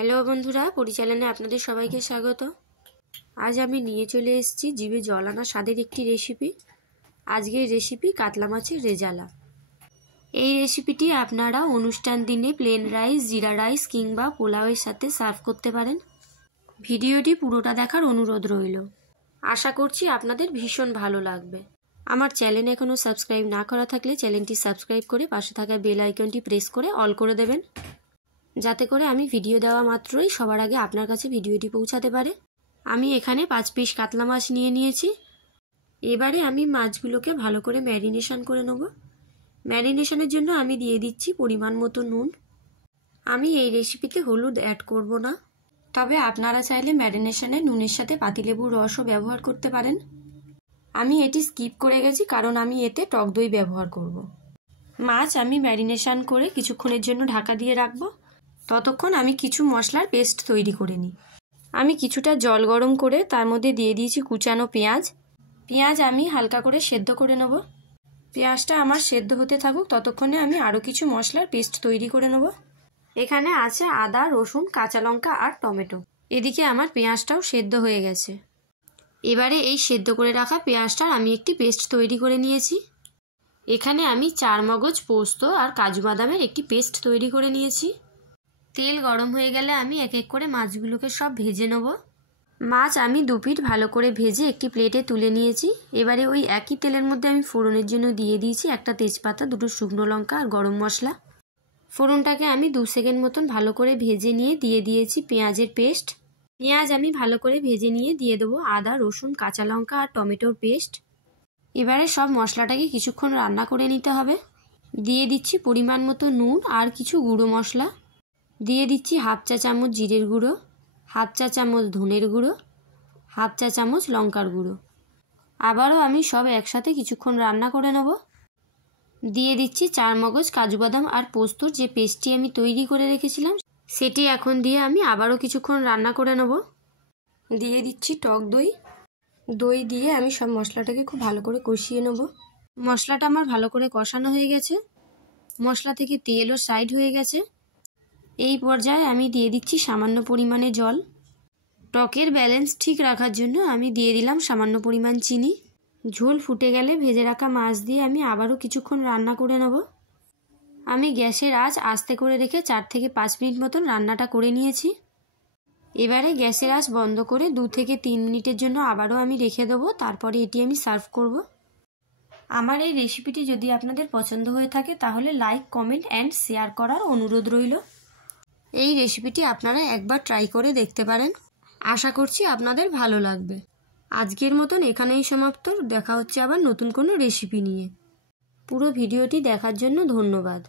Hello বন্ধুরা, পরিচালনায় আপনাদের সবাইকে স্বাগত। আজ আমি নিয়ে চলে এসেছি জিভে জল আনা স্বাদের একটি রেসিপি। আজকের রেসিপি কাতলা মাছের রেজালা। এই রেসিপিটি আপনারা অনুষ্ঠান দিনে প্লেন রাইস, জিরা রাইস কিংবা পোলাওয়ের সাথে সার্ভ করতে পারেন। ভিডিওটি পুরোটা দেখার অনুরোধ রইল। আশা করছি আপনাদের ভীষণ ভালো লাগবে। আমার চ্যানেল এখনও সাবস্ক্রাইব না করা থাকলে চ্যানেলটি সাবস্ক্রাইব করে পাশে থাকা বেল আইকনটি প্রেস করে অল করে দেবেন, যাতে করে আমি ভিডিও দেওয়া মাত্রই সবার আগে আপনার কাছে ভিডিওটি পৌঁছাতে পারে। আমি এখানে 5 পিস কাতলা মাছ নিয়ে নিয়েছি। এবারে আমি মাছগুলোকে ভালো করে ম্যারিনেশন করে নেব। ম্যারিনেশনের জন্য আমি দিয়ে দিচ্ছি পরিমাণ মতো নুন। আমি এই রেসিপিতে হলুদ অ্যাড করব না, তবে আপনারা চাইলে ম্যারিনেশনে নুনের সাথে পাতিলেবুর রসও ব্যবহার করতে পারেন। আমি এটি স্কিপ করে গেছি কারণ আমি এতে টক দই ব্যবহার করব। মাছ আমি ম্যারিনেশন করে কিছুক্ষণের জন্য ঢাকা দিয়ে রাখবো। ততক্ষণ আমি কিছু মশলার পেস্ট তৈরি করে নিই। আমি কিছুটা জল গরম করে তার মধ্যে দিয়ে দিয়েছি কুচানো পেঁয়াজ। পেঁয়াজ আমি হালকা করে সেদ্ধ করে নেব। পেঁয়াজটা আমার সেদ্ধ হতে থাকুক, ততক্ষণে আমি আরও কিছু মশলার পেস্ট তৈরি করে নেব। এখানে আছে আদা, রসুন, কাঁচা লঙ্কা আর টমেটো। এদিকে আমার পেঁয়াজটাও সেদ্ধ হয়ে গেছে। এবারে এই সেদ্ধ করে রাখা পেঁয়াজটার আমি একটি পেস্ট তৈরি করে নিয়েছি। এখানে আমি 4 মগজ পোস্ত আর কাজু বাদামের একটি পেস্ট তৈরি করে নিয়েছি। তেল গরম হয়ে গেলে আমি এক এক করে মাছগুলোকে সব ভেজে নেব। মাছ আমি 2 পিঠ ভালো করে ভেজে একটি প্লেটে তুলে নিয়েছি। এবারে ওই একই তেলের মধ্যে আমি ফোড়নের জন্য দিয়ে দিয়েছি একটা তেজপাতা, 2টো শুকনো লঙ্কা আর গরম মশলা। ফোড়নটাকে আমি 2 সেকেন্ড মতন ভালো করে ভেজে নিয়ে দিয়ে দিয়েছি পেঁয়াজের পেস্ট। পেঁয়াজ আমি ভালো করে ভেজে নিয়ে দিয়ে দেবো আদা, রসুন, কাঁচা লঙ্কা আর টমেটোর পেস্ট। এবারে সব মশলাটাকে কিছুক্ষণ রান্না করে নিতে হবে। দিয়ে দিচ্ছি পরিমাণ মতো নুন আর কিছু গুঁড়ো মশলা। দিয়ে দিচ্ছি 1/2 চা চামচ জিরের গুঁড়ো, 1/2 চা চামচ ধনের গুঁড়ো, 1/2 চা চামচ লঙ্কার গুঁড়ো। আবারও আমি সব একসাথে কিছুক্ষণ রান্না করে নেব। দিয়ে দিচ্ছি 4 মগজ কাজু বাদাম আর পোস্তর যে পেস্টটি আমি তৈরি করে রেখেছিলাম সেটি এখন দিয়ে আমি আবারও কিছুক্ষণ রান্না করে নেব। দিয়ে দিচ্ছি টক দই। দই দিয়ে আমি সব মশলাটাকে খুব ভালো করে কষিয়ে নেব। মশলাটা আমার ভালো করে কষানো হয়ে গেছে। মশলা থেকে তেলও সাইড হয়ে গেছে। এই পর্যায়ে আমি দিয়ে দিচ্ছি সামান্য পরিমাণে জল। টকের ব্যালেন্স ঠিক রাখার জন্য আমি দিয়ে দিলাম সামান্য পরিমাণ চিনি। ঝোল ফুটে গেলে ভেজে রাখা মাছ দিয়ে আমি আবারও কিছুক্ষণ রান্না করে নেব। আমি গ্যাসের আঁচ আস্তে করে রেখে 4 থেকে 5 মিনিট মতন রান্নাটা করে নিয়েছি। এবারে গ্যাসের আঁচ বন্ধ করে 2 থেকে 3 মিনিটের জন্য আবারও আমি রেখে দেবো। তারপরে এটি আমি সার্ভ করব। আমার এই রেসিপিটি যদি আপনাদের পছন্দ হয়ে থাকে তাহলে লাইক, কমেন্ট অ্যান্ড শেয়ার করার অনুরোধ রইল। এই রেসিপিটি আপনারা একবার ট্রাই করে দেখতে পারেন। আশা করছি আপনাদের ভালো লাগবে। আজকের মতন এখানেই সমাপ্ত। দেখা হচ্ছে আবার নতুন কোনো রেসিপি নিয়ে। পুরো ভিডিওটি দেখার জন্য ধন্যবাদ।